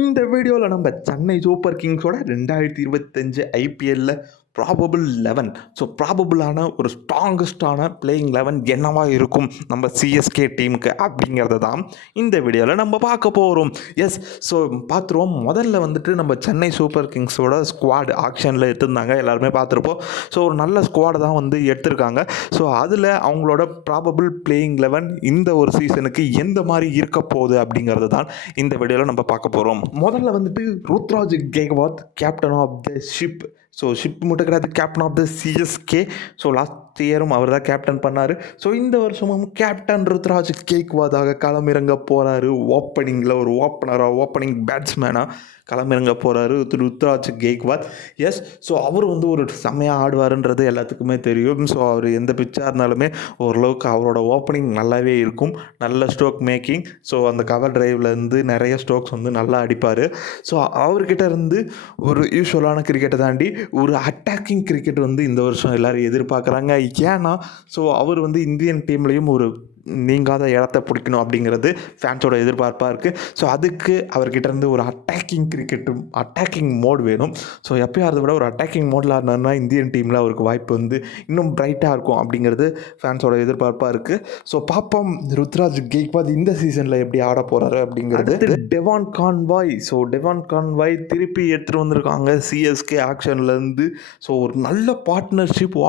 இந்த வீடியோவில் நம்ம சென்னை சூப்பர் கிங்ஸோட 2025 ஐபிஎல்ல ப்ராபபிள் 11 ஸோ ப்ராபபிளான ஒரு ஸ்ட்ராங்கஸ்டான பிளேயிங் 11 என்னவா இருக்கும் நம்ம சிஎஸ்கே டீமுக்கு அப்படிங்கிறத தான் இந்த வீடியோவில் நம்ம பார்க்க போகிறோம். எஸ், ஸோ பார்த்துருவோம். முதல்ல வந்துட்டு நம்ம சென்னை சூப்பர் கிங்ஸோட ஸ்குவாட் ஆக்ஷனில் எடுத்திருந்தாங்க, எல்லாருமே பார்த்துருப்போம். ஸோ ஒரு நல்ல ஸ்குவாடு தான் வந்து எடுத்திருக்காங்க. ஸோ அதில் அவங்களோட ப்ராபபிள் பிளேயிங் 11 இந்த ஒரு சீசனுக்கு எந்த மாதிரி இருக்க போகுது அப்படிங்கிறது தான் இந்த வீடியோவில் நம்ம பார்க்க போகிறோம். முதல்ல வந்துட்டு Ruturaj Gaikwad, captain of the ship. So ship மட்டும் கிடையாது, captain of the CSK. So last இயரும் அவர் தான் கேப்டன் பண்ணார். ஸோ இந்த வருஷமும் கேப்டன் ருத்ராஜ் கெய்க்வாதாக களமிறங்க போகிறாரு. ஓப்பனிங்கில் ஒரு ஓப்பனிங் பேட்ஸ்மேனாக களமிறங்க போகிறாரு ருத்ராஜ் கெய்க்வாத். எஸ், ஸோ அவர் வந்து ஒரு செம்மையாக ஆடுவாருன்றது எல்லாத்துக்குமே தெரியும். ஸோ அவர் எந்த பிச்சாக இருந்தாலுமே ஓரளவுக்கு அவரோட ஓப்பனிங் நல்லாவே இருக்கும். நல்ல ஸ்ட்ரோக் மேக்கிங். ஸோ அந்த கவர் டிரைவ்லேருந்து நிறைய ஸ்ட்ரோக்ஸ் வந்து நல்லா அடிப்பார். ஸோ அவர்கிட்ட இருந்து ஒரு யூஸ்வலான கிரிக்கெட்டை தாண்டி ஒரு அட்டாக்கிங் கிரிக்கெட் வந்து இந்த வருஷம் எல்லோரும் எதிர்பார்க்குறாங்க. ஏன்னா ஸோ அவர் வந்து இந்தியன் டீம்லேயும் ஒரு நீங்காத இடத்த பிடிக்கணும் அப்படிங்கிறது ஃபேன்ஸோட எதிர்பார்ப்பாக இருக்குது. ஸோ அதுக்கு அவர்கிட்ட இருந்து ஒரு அட்டாக்கிங் மோட் வேணும். ஸோ எப்போயாவது விட ஒரு அட்டாக்கிங் மோடில் ஆடினார்னா இந்தியன் டீமில் அவருக்கு வாய்ப்பு வந்து இன்னும் பிரைட்டாக இருக்கும் அப்படிங்கிறது ஃபேன்ஸோட எதிர்பார்ப்பாக இருக்குது. ஸோ பார்ப்போம் ருத்ராஜ் கெய்க்வாத் இந்த சீசனில் எப்படி ஆட போகிறாரு அப்படிங்கிறது. Devon convoy. So Devon convoy திருப்பி எடுத்துகிட்டு வந்திருக்காங்க சிஎஸ்கே ஆக்ஷன்லேருந்து. ஸோ ஒரு நல்ல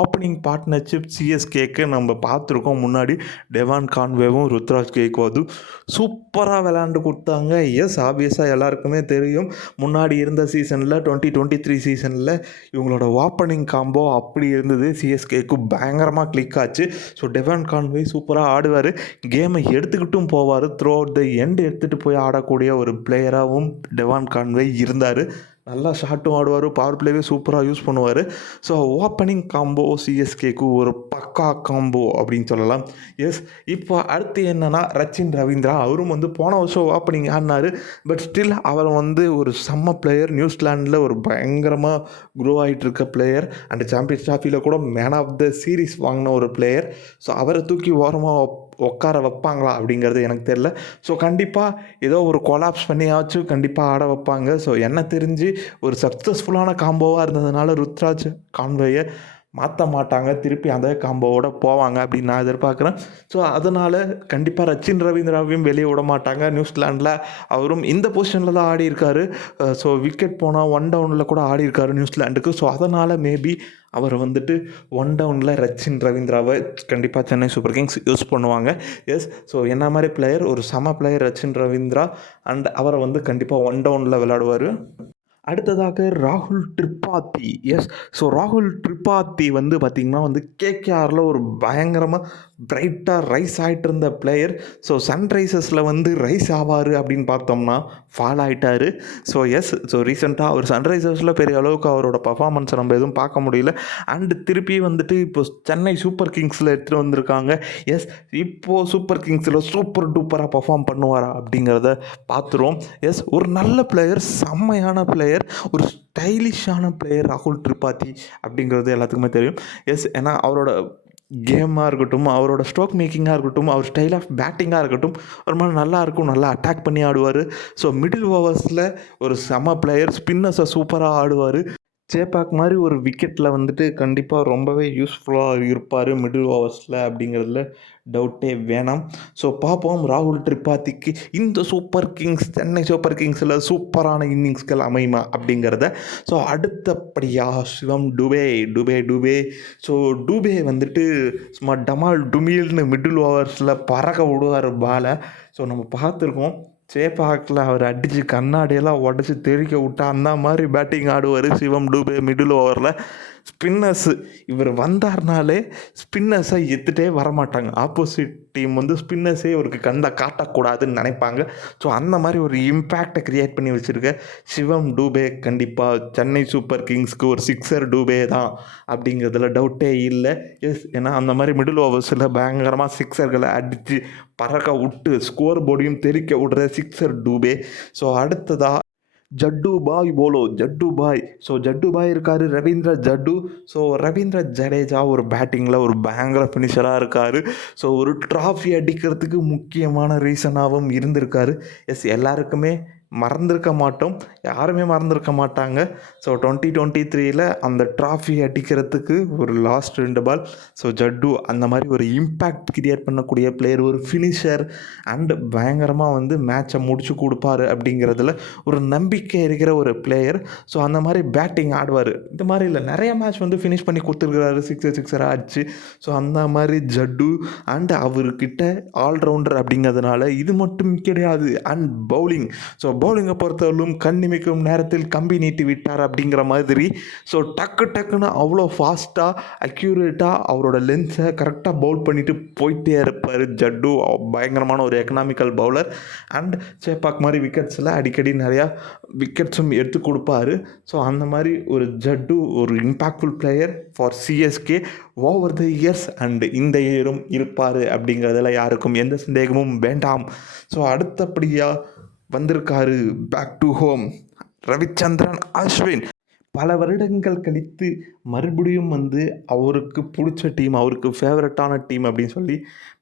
ஓப்பனிங் பார்ட்னர்ஷிப் சிஎஸ்கேக்கு நம்ம பார்த்துருக்கோம் முன்னாடி. டெவான் கான்வேவும் ருத்ராஜ் கெய்க்வாதும் சூப்பராக விளையாண்டு கொடுத்தாங்க. எஸ், ஆப்வியஸாக எல்லாருக்குமே தெரியும், முன்னாடி இருந்த சீசனில் 2023 சீசனில் இவங்களோட ஓப்பனிங் காம்போ அப்படி இருந்தது. சிஎஸ்கேக்கு பயங்கரமாக கிளிக் ஆச்சு. ஸோ டெவான் கான்வே சூப்பராக ஆடுவார், கேமை எடுத்துக்கிட்டும் போவார். த்ரூ அவுட் த எண்ட் எடுத்துகிட்டு போய் ஆடக்கூடிய ஒரு பிளேயராகவும் டெவான் கான்வே இருந்தார். நல்லா ஷாட்டும் ஆடுவார், பவர் பிளேவே சூப்பராக யூஸ் பண்ணுவார். ஸோ ஓப்பனிங் காம்போ சிஎஸ்கேக்கு ஒரு பக்கா காம்போ அப்படின்னு சொல்லலாம். எஸ், இப்போ அடுத்து என்னென்னா ரச்சின் ரவீந்திரா. அவரும் வந்து போன வருஷம் ஓப்பனிங் ஆடினார். பட் ஸ்டில் அவர் வந்து ஒரு செம்ம பிளேயர். நியூசிலாண்டில் ஒரு பயங்கரமாக க்ரோ ஆகிட்டு இருக்க பிளேயர். அண்ட் சாம்பியன்ஸ் ட்ராஃபியில் கூட மேன் ஆஃப் த சீரீஸ் வாங்கின ஒரு பிளேயர். ஸோ அவரை தூக்கி ஓரமாக உட்கார வைப்பாங்களா அப்படிங்கிறது எனக்கு தெரியல. ஸோ கண்டிப்பாக ஏதோ ஒரு கொலாப்ஸ் பண்ணியாச்சும் கண்டிப்பாக ஆட வைப்பாங்க. ஸோ என்ன தெரிஞ்சு ஒரு சக்ஸஸ்ஃபுல்லான காம்போவாக இருந்ததுனால ருத்ராஜ் கான்வேயை மாற்ற மாட்டாங்க, திருப்பி அதே காம்போவோட போவாங்க அப்படின்னு நான் எதிர்பார்க்குறேன். ஸோ அதனால் கண்டிப்பாக ரச்சின் ரவீந்திராவையும் வெளியே விட மாட்டாங்க. நியூசிலாண்டில் அவரும் இந்த பொசிஷனில் தான் ஆடி இருக்காரு. ஸோ விக்கெட் போனால் 1 டவுனில் கூட ஆடி இருக்காரு நியூசிலாண்டுக்கு. ஸோ அதனால் மேபி அவர் வந்துட்டு 1 டவுனில் ரச்சின் ரவீந்திராவை கண்டிப்பாக சென்னை சூப்பர் கிங்ஸ் யூஸ் பண்ணுவாங்க. எஸ், ஸோ என்ன மாதிரி பிளேயர், ஒரு சம பிளேயர் ரச்சின் ரவீந்திரா. அண்ட் அவரை வந்து கண்டிப்பாக 1 டவுனில் விளையாடுவார். அடுத்ததாக ராகுல் திரிபாதி. எஸ், ஸோ ராகுல் திரிபாதி வந்து பார்த்திங்கன்னா வந்து கேகேஆரில் ஒரு பயங்கரமாக பிரைட்டாக ரைஸ் ஆகிட்டு இருந்த பிளேயர். ஸோ சன்ரைசர்ஸில் வந்து ரைஸ் ஆவார் அப்படின்னு பார்த்தோம்னா ஃபால் ஆகிட்டார். ஸோ எஸ், ஸோ ரீசெண்டாக அவர் சன்ரைசர்ஸில் பெரிய அளவுக்கு அவரோட பர்ஃபார்மன்ஸை நம்ம எதுவும் பார்க்க முடியல. அண்டு திருப்பி வந்துட்டு இப்போ சென்னை சூப்பர் கிங்ஸில் எடுத்துகிட்டு வந்திருக்காங்க. எஸ், இப்போது சூப்பர் கிங்ஸில் சூப்பர் டூப்பராக பர்ஃபார்ம் பண்ணுவாரா அப்படிங்கிறத பார்த்துருவோம். எஸ், ஒரு நல்ல பிளேயர், செம்மையான பிளேயர், ஒரு ஸ்டைலிஷான பிளேயர் ராகுல் திரிபாதி அப்படிங்கிறது எல்லாத்துக்குமே தெரியும். எஸ், ஏன்னா அவரோட கேமாக இருக்கட்டும், அவரோட ஸ்ட்ரோக் மேக்கிங்காக இருக்கட்டும், அவர் ஸ்டைல் ஆஃப் பேட்டிங்காக இருக்கட்டும், ஒரு மாதிரி நல்லா இருக்கும். நல்லா அட்டாக் பண்ணி ஆடுவார். ஸோ மிடில் ஓவர்ஸில் ஒரு செம பிளேயர், ஸ்பின்னர்ஸை சூப்பராக ஆடுவார். சேப்பாக் மாதிரி ஒரு விக்கெட்டில் வந்துட்டு கண்டிப்பாக ரொம்பவே யூஸ்ஃபுல்லாக இருப்பார் மிடில் ஓவர்ஸில் அப்படிங்கிறதுல டவுட்டே வேணாம். ஸோ பார்ப்போம் ராகுல் திரிபாதிக்கு இந்த சென்னை சூப்பர் கிங்ஸில் சூப்பரான இன்னிங்ஸ்கள் அமையுமா அப்படிங்கிறத. ஸோ அடுத்தபடியாக சிவம் டுபே. ஸோ டுபே வந்துட்டு சும்மா டமால் டுமில்னு மிடில் ஓவர்ஸில் பறக்க விடுவார் பாலை. ஸோ நம்ம பார்த்துருக்கோம், சேப்பாக்கில் அவர் அடித்து கண்ணாடியெல்லாம் உடச்சி தெறிக்க விட்டா அந்த மாதிரி பேட்டிங் ஆடுவார் சிவம் டுபே மிடில் ஓவரில். ஸ்பின்னர்ஸு இவர் வந்தார்னாலே ஸ்பின்னர்ஸை எடுத்துகிட்டே வரமாட்டாங்க. ஆப்போசிட் டீம் வந்து ஸ்பின்னர்ஸே இவருக்கு கண்டை காட்டக்கூடாதுன்னு நினைப்பாங்க. ஸோ அந்த மாதிரி ஒரு இம்பேக்டை க்ரியேட் பண்ணி வச்சுருக்க சிவம் டுபே கண்டிப்பாக சென்னை சூப்பர் கிங்ஸ்க்கு ஒரு சிக்ஸர் டுபே தான் அப்படிங்கிறதுல டவுட்டே இல்லை. எஸ், ஏன்னா அந்த மாதிரி மிடில் ஓவர்ஸில் பயங்கரமாக சிக்ஸர்களை அடித்து பறக்க விட்டு ஸ்கோர் போர்டையும் தெறிக்க விடுற சிக்ஸர் டுபே. ஸோ அடுத்ததாக ஜட்டு பாய். ஸோ ஜட்டு பாய் இருக்கார், ரவீந்திர ஜட்டு. ஸோ ரவீந்திர ஜடேஜா ஒரு பேட்டிங்கில் ஒரு பயங்கர ஃபினிஷராக இருக்கார். ஸோ ஒரு ட்ராஃபி அடிக்கிறதுக்கு முக்கியமான ரீசனாகவும் இருந்திருக்காரு. எஸ், எல்லாருக்குமே மறந்திருக்க மாட்டோம், யாருமே மறந்திருக்க மாட்டாங்க. ஸோ 2023ல் அந்த ட்ராஃபி அடிக்கிறதுக்கு ஒரு லாஸ்ட் 2 பால். ஸோ ஜட்டு அந்த மாதிரி ஒரு இம்பேக்ட் கிரியேட் பண்ணக்கூடிய பிளேயர், ஒரு ஃபினிஷர் அண்டு பயங்கரமாக வந்து மேட்சை முடிச்சு கொடுப்பாரு அப்படிங்கிறதுல ஒரு நம்பிக்கை இருக்கிற ஒரு பிளேயர். ஸோ அந்த மாதிரி பேட்டிங் ஆடுவார். இந்த மாதிரி இல்லை, நிறைய மேட்ச் வந்து ஃபினிஷ் பண்ணி கொடுத்துருக்குறாரு, சிக்ஸராக ஆச்சு. ஸோ அந்த மாதிரி ஜட்டு அண்ட் அவர்கிட்ட ஆல்ரவுண்டர் அப்படிங்கிறதுனால இது மட்டும் கிடையாது. அண்ட் பவுலிங், ஸோ பவுலிங்கை பொறுத்தவரையிலும் கண்ணிமைக்கும் நேரத்தில் கம்பி நீட்டி விட்டார் அப்படிங்கிற மாதிரி. ஸோ டக்குன்னு அவ்வளோ ஃபாஸ்ட்டாக அக்யூரேட்டாக அவரோட லென்ஸை கரெக்டாக பவுல் பண்ணிவிட்டு போயிட்டே இருப்பார் ஜட்டு. பயங்கரமான ஒரு எக்கனாமிக்கல் பவுலர். அண்ட் சேப்பாக் மாதிரி விக்கெட்ஸில் அடிக்கடி நிறையா விக்கெட்ஸும் எடுத்து கொடுப்பாரு. ஸோ அந்த மாதிரி ஒரு ஜட்டு ஒரு impactful player for CSK over the years and இந்த இயரும் இருப்பார் அப்படிங்கிறதுல யாருக்கும் எந்த சந்தேகமும் வேண்டாம். ஸோ அடுத்தபடியாக வந்திருக்காரு back to home Ravichandran Ashwin. பல வருடங்கள் கழித்து மறுபடியும் வந்து அவருக்கு பிடிச்ச டீம், அவருக்கு ஃபேவரட்டான டீம் அப்படின்னு சொல்லி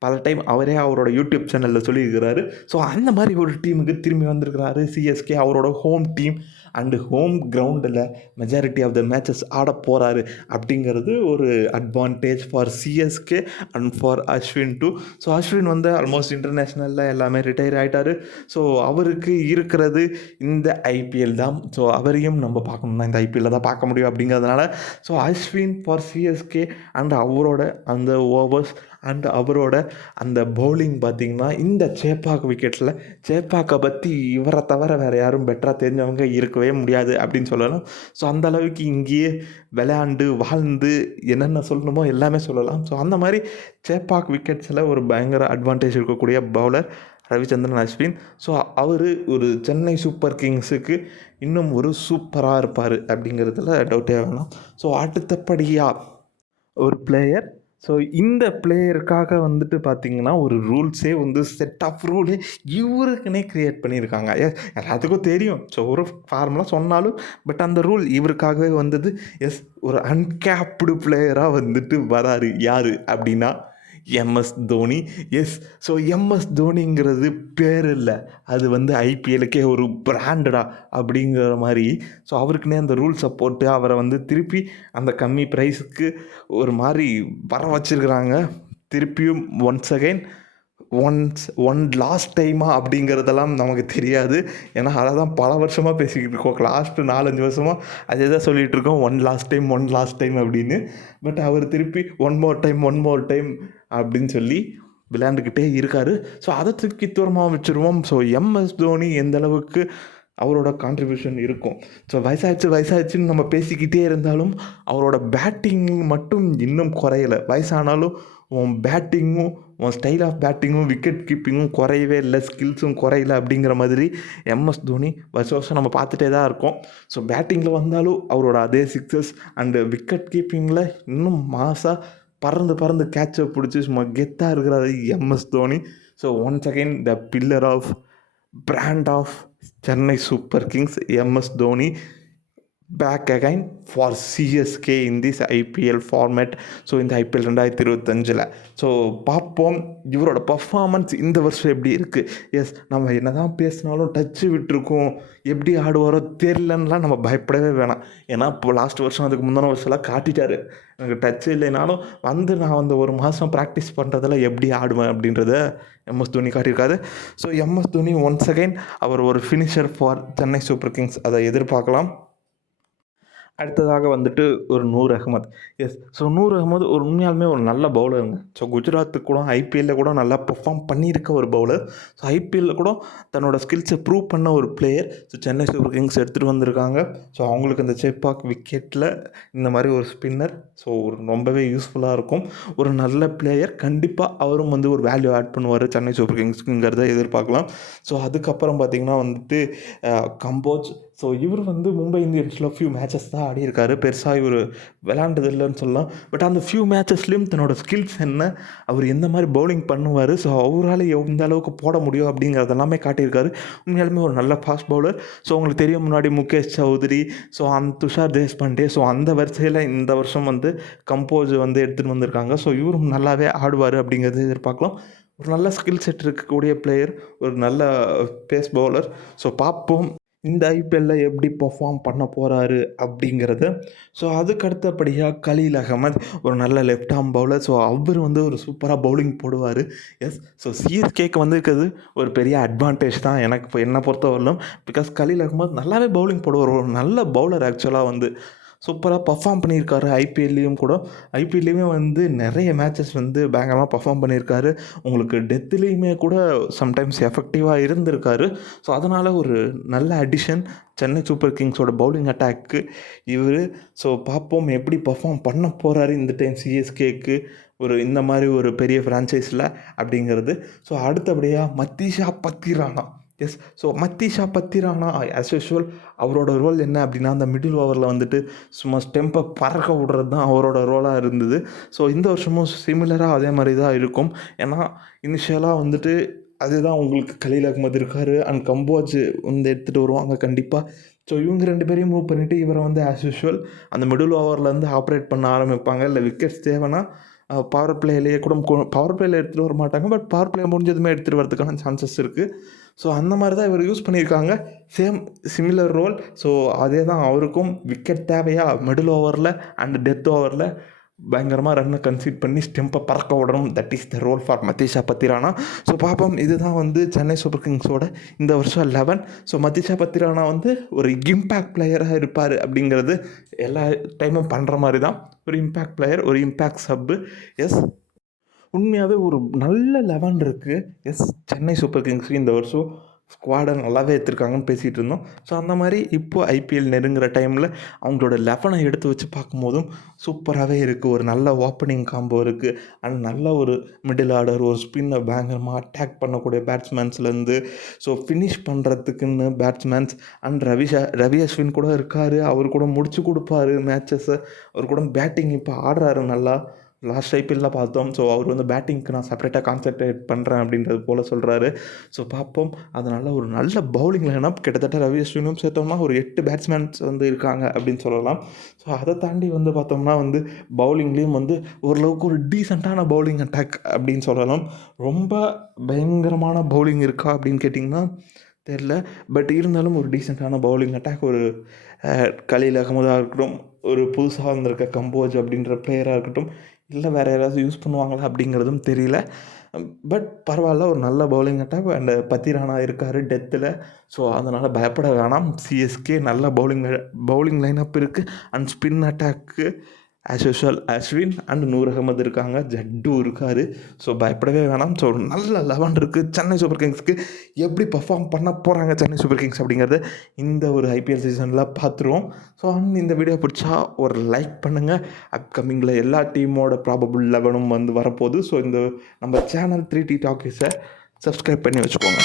பல டைம் அவரே அவரோட யூடியூப் சேனலில் சொல்லியிருக்கிறாரு. ஸோ அந்த மாதிரி ஒரு டீமுக்கு திரும்பி வந்திருக்கிறாரு சிஎஸ்கே, அவரோட ஹோம் டீம் அண்டு ஹோம் கிரவுண்டில் மெஜாரிட்டி ஆஃப் த மேட்சஸ் ஆட போகிறாரு அப்படிங்கிறது ஒரு advantage for CSK and for Ashwin too. So Ashwin வந்து ஆல்மோஸ்ட் இன்டர்நேஷ்னலில் எல்லாமே ரிட்டையர் ஆகிட்டார். ஸோ அவருக்கு இருக்கிறது இந்த ஐபிஎல் தான். ஸோ அவரையும் நம்ம பார்க்கணும்னா இந்த ஐபிஎல்லில் தான் பார்க்க முடியும் அப்படிங்கிறதுனால so Ashwin for CSK and அவரோட அந்த ஓவர்ஸ் அண்ட் அவரோட அந்த பவுலிங் பார்த்திங்கன்னா இந்த சேப்பாக் விக்கெட்டில் சேப்பாக்கை பற்றி இவரை தவிர வேறு யாரும் பெட்டராக தெரிஞ்சவங்க இருக்கவே முடியாது அப்படின்னு சொல்லலாம். ஸோ அந்த அளவுக்கு இங்கேயே விளையாண்டு வாழ்ந்து என்னென்ன சொல்லணுமோ எல்லாமே சொல்லலாம். ஸோ அந்த மாதிரி சேப்பாக் விக்கெட்ஸில் ஒரு பயங்கர அட்வான்டேஜ் இருக்கக்கூடிய பவுலர் ரவிச்சந்திரன் அஸ்வின். ஸோ அவர் ஒரு சென்னை சூப்பர் கிங்ஸுக்கு இன்னும் ஒரு சூப்பராக இருப்பார் அப்படிங்கிறதுல டவுட்டே வேணாம். ஸோ அடுத்தபடியாக ஒரு பிளேயர், ஸோ இந்த பிளேயருக்காக வந்துட்டு பார்த்திங்கன்னா ஒரு ரூல்ஸே வந்து செட் ஆஃப் ரூலே இவருக்குன்னே க்ரியேட் பண்ணியிருக்காங்க. எல்லாத்துக்கும் தெரியும். ஸோ ஒரு ஃபார்முலா சொன்னாலும் பட் அந்த ரூல் இவருக்காகவே வந்தது. எஸ், ஒரு அன்கேப்டு பிளேயராக வந்துட்டு வராரு. யார் அப்படின்னா MS Dhoni. Yes, so MS தோனிங்கிறது பேர் இல்லை, அது வந்து ஐபிஎலுக்கே ஒரு பிராண்டடா அப்படிங்கிற மாதிரி. ஸோ அவருக்குன்னே அந்த ரூல்ஸை போட்டு அவரை வந்து திருப்பி அந்த கம்மி ப்ரைஸுக்கு ஒரு மாதிரி வர வச்சுருக்கிறாங்க. திருப்பியும் ஒன் லாஸ்ட் டைமாக அப்படிங்கிறதெல்லாம் நமக்கு தெரியாது. ஏன்னா அதை தான் பல வருஷமாக பேசிக்கிட்டு இருக்கோம். லாஸ்ட்டு 4-5 வருஷமாக அதே தான் சொல்லிகிட்டு இருக்கோம், ஒன் லாஸ்ட் டைம் அப்படின்னு. பட் அவர் திருப்பி ஒன் மோர் டைம் அப்படின்னு சொல்லி விளையாண்டுக்கிட்டே இருக்கார். ஸோ அதை தூக்கி தூரமாக வச்சுருவோம். ஸோ எம்எஸ் தோனி எந்த அளவுக்கு அவரோட கான்ட்ரிபியூஷன் இருக்கும். ஸோ வயசாச்சுன்னு நம்ம பேசிக்கிட்டே இருந்தாலும் அவரோட பேட்டிங் மட்டும் இன்னும் குறையலை. வயசானாலும் உன் பேட்டிங்கும் உன் ஸ்டைல் ஆஃப் பேட்டிங்கும் விக்கெட் கீப்பிங்கும் குறையவே இல்லை, ஸ்கில்ஸும் குறையல அப்படிங்கிற மாதிரி எம்எஸ் தோனி வருஷம் நம்ம பார்த்துட்டே தான் இருக்கோம். ஸோ பேட்டிங்கில் வந்தாலும் அவரோட அதே சிக்ஸஸ் அண்டு விக்கெட் கீப்பிங்கில் இன்னும் மாசாக பறந்து கேட்சை பிடிச்சி சும்மா கெத்தாக இருக்கிறாரு MS Dhoni. So once again the pillar of brand of Chennai super Kings MS Dhoni back again for CSK in this IPL format. So இந்த ஐபிஎல் 2025. ஸோ பார்ப்போம் இவரோட பர்ஃபார்மன்ஸ் இந்த வருஷம் எப்படி இருக்குது. எஸ், நம்ம என்ன தான் பேசினாலும் டச்சு விட்டுருக்கோம், எப்படி ஆடுவாரோ தெரிலன்னெலாம் நம்ம பயப்படவே வேணாம். ஏன்னா இப்போ லாஸ்ட் வருஷம் அதுக்கு முந்தின வருஷம்லாம் காட்டிட்டார். எனக்கு டச்சு இல்லைனாலும் நான் வந்து ஒரு மாதம் ப்ராக்டிஸ் பண்ணுறதில் எப்படி ஆடுவேன் அப்படின்றத எம்எஸ் தோனி காட்டியிருக்காரு. So MS Dhoni once again அவர் ஒரு finisher for Chennai super kings, அதை எதிர்பார்க்கலாம். அடுத்ததாக வந்துட்டு ஒரு நூர் அகமது. எஸ், ஸோ நூர் அகமது ஒரு உண்மையாலுமே ஒரு நல்ல பவுலருங்க. ஸோ குஜராத்துக்கு கூட ஐபிஎல்லில் கூட நல்லா பெர்ஃபார்ம் பண்ணியிருக்க ஒரு பவுலர். ஸோ ஐபிஎல்லில் கூட தன்னோட ஸ்கில்ஸை ப்ரூவ் பண்ண ஒரு player. So Chennai super Kings எடுத்துகிட்டு வந்திருக்காங்க. ஸோ அவங்களுக்கு இந்த சேப்பாக் விக்கெட்டில் இந்த மாதிரி ஒரு ஸ்பின்னர் ஸோ ரொம்பவே யூஸ்ஃபுல்லாக இருக்கும். ஒரு நல்ல பிளேயர், கண்டிப்பாக அவரும் வந்து ஒரு வேல்யூ ஆட் பண்ணுவார் சென்னை சூப்பர் கிங்ஸுங்கிறத எதிர்பார்க்கலாம். ஸோ அதுக்கப்புறம் பார்த்திங்கன்னா வந்துட்டு கம்போஜ். ஸோ இவர் வந்து மும்பை இந்தியன்ஸில் ஃபியூ மேட்சஸ் தான் ஆடியிருக்காரு, பெருசாக இவர் விளையாண்டது இல்லைன்னு சொல்லலாம். பட் அந்த ஃபியூ மேட்சஸ்லேயும் தன்னோட ஸ்கில்ஸ் என்ன, அவர் எந்த மாதிரி பவுலிங் பண்ணுவார், ஸோ அவரால் எந்த அளவுக்கு போட முடியும் அப்படிங்கிறதெல்லாமே காட்டியிருக்காரு. உண்மையாலுமே ஒரு நல்ல ஃபாஸ்ட் பவுலர். ஸோ உங்களுக்கு தெரியும் முன்னாடி முகேஷ் சௌத்ரி, ஸோ துஷார் தேஷ்பாண்டே, ஸோ அந்த வரிசையில் இந்த வருஷம் வந்து கம்போஸ் வந்து எடுத்துகிட்டு வந்திருக்காங்க. ஸோ இவரும் நல்லாவே ஆடுவார் அப்படிங்கிறத எதிர்பார்க்கலாம். ஒரு நல்ல ஸ்கில் செட் இருக்கக்கூடிய பிளேயர், ஒரு நல்ல பேஸ் பவுலர். ஸோ பார்ப்போம் இந்த ஐபிஎல்ல எப்படி பெர்ஃபார்ம் பண்ண போறாரு அப்படிங்கிறத. ஸோ அதுக்கு அடுத்தபடியா கலீல் அகமது ஒரு நல்ல லெஃப்ட் ஆர்ம் பவுலர். ஸோ அவர் வந்து ஒரு சூப்பரா பவுலிங் போடுவாரு. எஸ். ஸோ சிஎஸ்கேக்கு வந்து இருக்கிறது ஒரு பெரிய அட்வான்டேஜ் தான் எனக்கு என்னை பொறுத்தவரையிலும். பிகாஸ் கலீல் அகமது நல்லாவே பவுலிங் போடுவார். ஒரு நல்ல பவுலர் ஆக்சுவலாக வந்து சூப்பராக பர்ஃபார்ம் பண்ணியிருக்காரு ஐபிஎல்லையும் கூட. ஐபிஎல்லையுமே வந்து நிறைய மேட்சஸ் வந்து பயங்கரமாக பர்ஃபார்ம் பண்ணியிருக்காரு. உங்களுக்கு டெத்துலேயுமே கூட சம்டைம்ஸ் எஃபெக்டிவாக இருந்திருக்காரு. ஸோ அதனால் ஒரு நல்ல அடிஷன் சென்னை சூப்பர் கிங்ஸோட பவுலிங் அட்டாக்கு இவர். ஸோ பார்ப்போம் எப்படி பர்ஃபார்ம் பண்ண போகிறாரு இந்த டைம் சிஎஸ்கேக்கு ஒரு இந்த மாதிரி ஒரு பெரிய ஃப்ரான்ச்சைஸில் அப்படிங்கிறது. ஸோ அடுத்தபடியாக Matheesha Pathirana. Yes. So Matheesha Pathirana as usual அவரோட ரோல் என்ன அப்படின்னா, அந்த மிடில் ஓவரில் வந்துட்டு சும்மா ஸ்டெம்பை பறக்க விடுறது தான் அவரோட ரோலாக இருந்தது. ஸோ இந்த வருஷமும் சிமிலராக அதே மாதிரி தான் இருக்கும். ஏன்னா இனிஷியலாக வந்துட்டு அதுதான் உங்களுக்கு கலீல் அகமது இருக்கார் அண்ட் கம்போஜ் வந்து எடுத்துகிட்டு வருவாங்க கண்டிப்பாக. ஸோ இவங்க 2 பேரையும் மூவ் பண்ணிவிட்டு இவரை வந்து ஆஸ் யூஷுவல் அந்த மிடில் ஓவர்லேருந்து ஆப்ரேட் பண்ண ஆரம்பிப்பாங்க. இல்லை விக்கெட்ஸ் தேவைன்னா பவர் பிளேலேயே கூட பவர் பிளேயில் எடுத்துகிட்டு வர மாட்டாங்க. பட் பவர் பிளே முடிஞ்சதுமே எடுத்துகிட்டு வரதுக்கான சான்சஸ் இருக்குது. ஸோ அந்த மாதிரி தான் இவர் யூஸ் பண்ணியிருக்காங்க. Similar role. ஸோ அதே தான் அவருக்கும் விக்கெட் தேவையா மிடில் ஓவரில் அண்ட் டெத் ஓவரில் பயங்கரமாக ரன்னை கன்சீட் பண்ணி ஸ்டெம்பை பறக்க விடணும். That is the role for Matheesha Pathirana. So பார்ப்போம். இதுதான் வந்து சென்னை சூப்பர் கிங்ஸோட இந்த வருஷம் 11. ஸோ மத்தீஷா பத்திரானா வந்து ஒரு இம்பேக்ட் பிளேயராக இருப்பார் அப்படிங்கிறது எல்லா டைமும் பண்ணுற மாதிரி தான். ஒரு இம்பேக்ட் பிளேயர், ஒரு இம்பேக்ட் சப்பு. எஸ். உண்மையாகவே ஒரு நல்ல 11 இருக்குது. எஸ். சென்னை சூப்பர் கிங்ஸுக்கு இந்த வருஷம் ஸ்குவாடை நல்லாவே எடுத்திருக்காங்கன்னு பேசிகிட்டு இருந்தோம். ஸோ அந்த மாதிரி இப்போது ஐபிஎல் நெருங்குற டைமில் அவங்களோட 11 எடுத்து வச்சு பார்க்கும்போதும் சூப்பராகவே இருக்குது. ஒரு நல்ல ஓப்பனிங் காம்போ இருக்குது அண்ட் நல்ல ஒரு மிடில் ஆர்டர், ஒரு ஸ்பின்னை பயங்கரமாக அட்டாக் பண்ணக்கூடிய பேட்ஸ்மேன்ஸ்லேருந்து ஸோ ஃபினிஷ் பண்ணுறதுக்குன்னு பேட்ஸ்மேன்ஸ் அண்ட் ரவி அஸ்வின் கூட இருக்கார். அவர் கூட முடிச்சு கொடுப்பாரு மேட்சஸை. அவர் கூட பேட்டிங் இப்போ ஆடுறாரு நல்லா. லாஸ்ட் ஐபிஎல்லில் பார்த்தோம். ஸோ அவர் வந்து பேட்டிங்க்கு நான் செப்பரேட்டாக கான்சன்ட்ரேட் பண்ணுறேன் அப்படின்றது போல் சொல்கிறாரு. ஸோ பார்ப்போம். அதனால் ஒரு நல்ல பவுலிங் லைனப் கிட்டத்தட்ட ரவி அஸ்வினும் சேர்த்தோம்னா ஒரு 8 பேட்ஸ்மேன்ஸ் வந்து இருக்காங்க அப்படின்னு சொல்லலாம். ஸோ அதை தாண்டி வந்து பார்த்தோம்னா வந்து பவுலிங்லேயும் வந்து ஓரளவுக்கு ஒரு டீசெண்டான பவுலிங் அட்டாக் அப்படின்னு சொல்லலாம். ரொம்ப பயங்கரமான பவுலிங் இருக்கா அப்படின்னு கேட்டிங்கன்னா தெரில. பட் இருந்தாலும் ஒரு டீசெண்டான பவுலிங் அட்டாக் ஒரு கலீல் அகமதாக இருக்கட்டும், ஒரு புதுசாக வந்திருக்க கம்போஜ் அப்படின்ற பிளேயராக இருக்கட்டும், இல்லை வேறு யாராவது யூஸ் பண்ணுவாங்களா அப்படிங்கிறதும் தெரியல. பட் பரவாயில்ல, ஒரு நல்ல பவுலிங் அட்டாக் அண்ட் பத்திரானா இருக்கார் டெத்தில். ஸோ அதனால் பயப்பட வேணாம். சிஎஸ்கே நல்ல பவுலிங் லைனப் இருக்குது அண்ட் ஸ்பின் அட்டாக்கு as usual Ashwin and Noor Ahmad இருக்காங்க. ஜட்டு இருக்கார். ஸோ பயப்படவே வேணாம். ஸோ ஒரு நல்ல 11 இருக்குது சென்னை சூப்பர் கிங்ஸ்க்கு. எப்படி பர்ஃபார்ம் பண்ண போகிறாங்க சென்னை சூப்பர் கிங்ஸ் அப்படிங்கிறத இந்த ஒரு ஐபிஎல் சீசனில் பார்த்துருவோம். ஸோ இந்த வீடியோ பிடிச்சா ஒரு லைக் பண்ணுங்கள். அப்கமிங்கில் எல்லா டீமோட ப்ராபபிள் 11 வந்து வரப்போகுது. ஸோ இந்த நம்ம சேனல் 3T டாக்கீஸை சப்ஸ்கிரைப் பண்ணி வச்சுக்கோங்க.